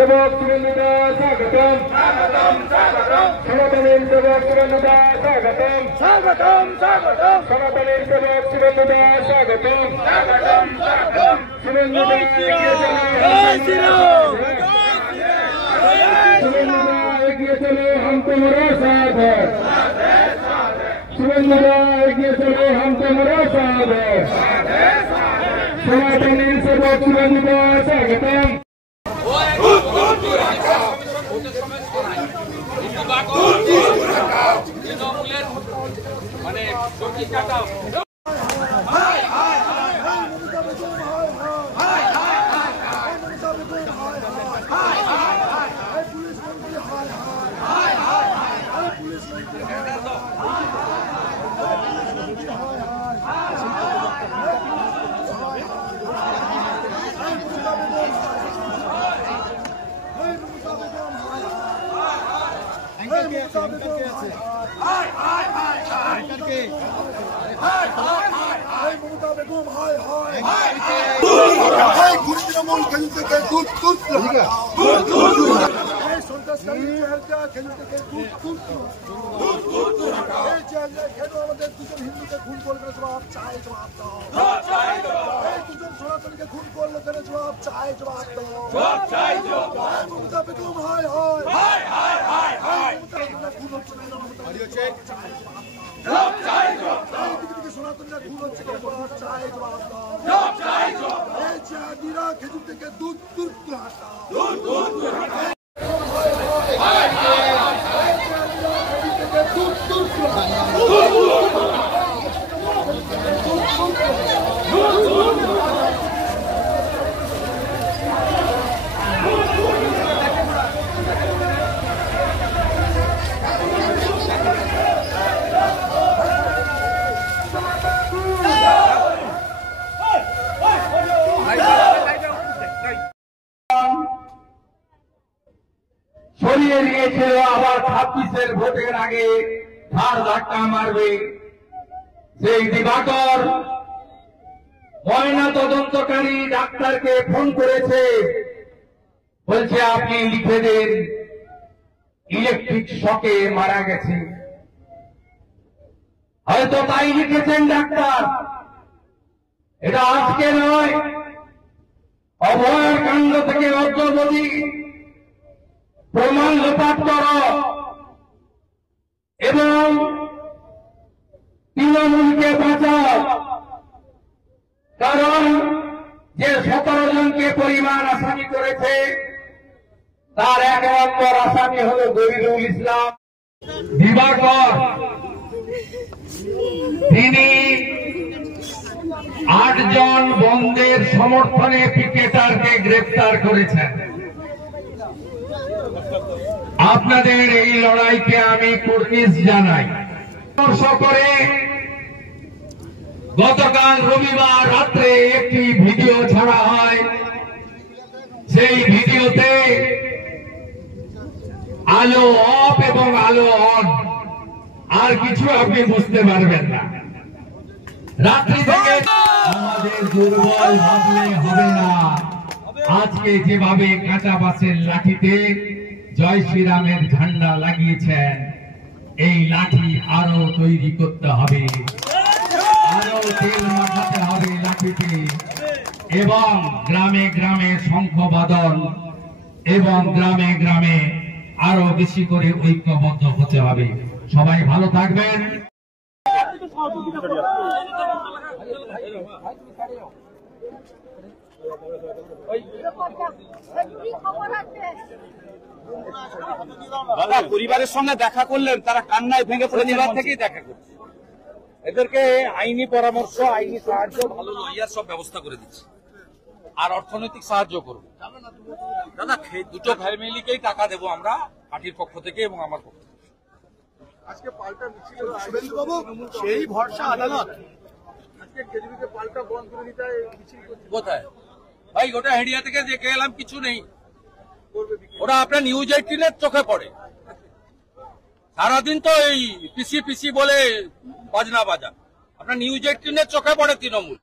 सेवक सुरेंद्र स्वागतम सनातन सेवक सुरेंद्र स्वागतम सनातन सेवक सुरेंद्र स्वागतम सुरेंद्र एगिए चलो हम तुम्हारा साथ है सुरेंद्र एगिए चलो हम तुम्हारा साथ है सनातन सेवक सुरेंद्र स्वागतम মানে হিন্দুকে খুন করলে জবাব চাই জবাব দাও দুজন সনাতনকে খুন করলে জবাব চাই জবাব দাও মমতা বেগম হায় হায় খুন হচ্ছে সনাতনরা খুন হচ্ছে জবাব চাই জবাব দাও জাতিরা খেজুর থেকে দুধ হাটাও সরিয়ে নিয়েছিল আবার 26-এর ভোটের আগে ধার ধাক্কা মারবে সেই দিবাকর ময়না তদন্তকারী ডাক্তারকে ফোন করেছে, বলছে আপনি লিখে দেন ইলেকট্রিক শকে মারা গেছে। হয়তো তাই লিখেছেন ডাক্তার, এটা আজকে নয়, অভয়ার কাণ্ড থেকে অদ্যাবধি প্রমাণ লোপাট করো এবং তৃণমূলকে বাঁচাও। কারণ যে 17 জনকে পরিবার আসামি করেছে তার 1 নম্বর আসামি হল গরিবুল ইসলাম দিবাকর। তিনি 8 জন বন্ধের সমর্থনে পিকেটারকে গ্রেফতার করেছেন। আপনাদের এই লড়াইকে আমি কুর্নিশ জানাই। করে গতকাল রবিবার রাত্রে একটি ভিডিও ছাড়া হয়, সেই ভিডিওতে আলো অফ এবং আলো অন, আর কিছু আপনি বুঝতে পারবেন না। রাত্রি থেকে আমাদের দুর্বল ভাবলে হবে না। আজকে যেভাবে কাঁচা বাঁশের লাঠিতে জয় শ্রীরামের ঝান্ডা লাগিয়েছেন, এই লাঠি আরো তৈরি করতে হবে, আরো তেল মাখাতে হবে লাঠিতে, এবং গ্রামে গ্রামে শঙ্খবাদন এবং গ্রামে গ্রামে আরো বেশি করে ঐক্যবদ্ধ হতে হবে। সবাই ভালো থাকবেন। দাদা পরিবারের সঙ্গে দেখা করলেন, তারা কান্নায় ভেঙে পড়ে পরিবার থেকেই দেখা করছে। এদেরকে আইনি পরামর্শ, আইনি সাহায্য, ভালো লয়ার সব ব্যবস্থা করে দিচ্ছে, আর অর্থনৈতিক সাহায্য করব। দাদা দুটো ফ্যামিলিকেই টাকা দেবো আমরা পার্টির পক্ষ থেকে এবং আমার পক্ষ থেকে। আজকে পাল্টা মিছিল শুভেন্দুবাবু, সেই ভরসা আদালত আজকে কেজরিকে পাল্টা বন্ধ করে দিতে মিছিল করছে। কোথায় ভাই? ওটা হেডিয়া থেকে দেখে এলাম, কিছু নেই। ওরা আপনার নিউজ 18-এর চোখে পড়ে। সারাদিন তো এই পিসি বলে বাজনা বাজা, আপনার নিউজ 18-এর চোখে পড়ে তৃণমূল।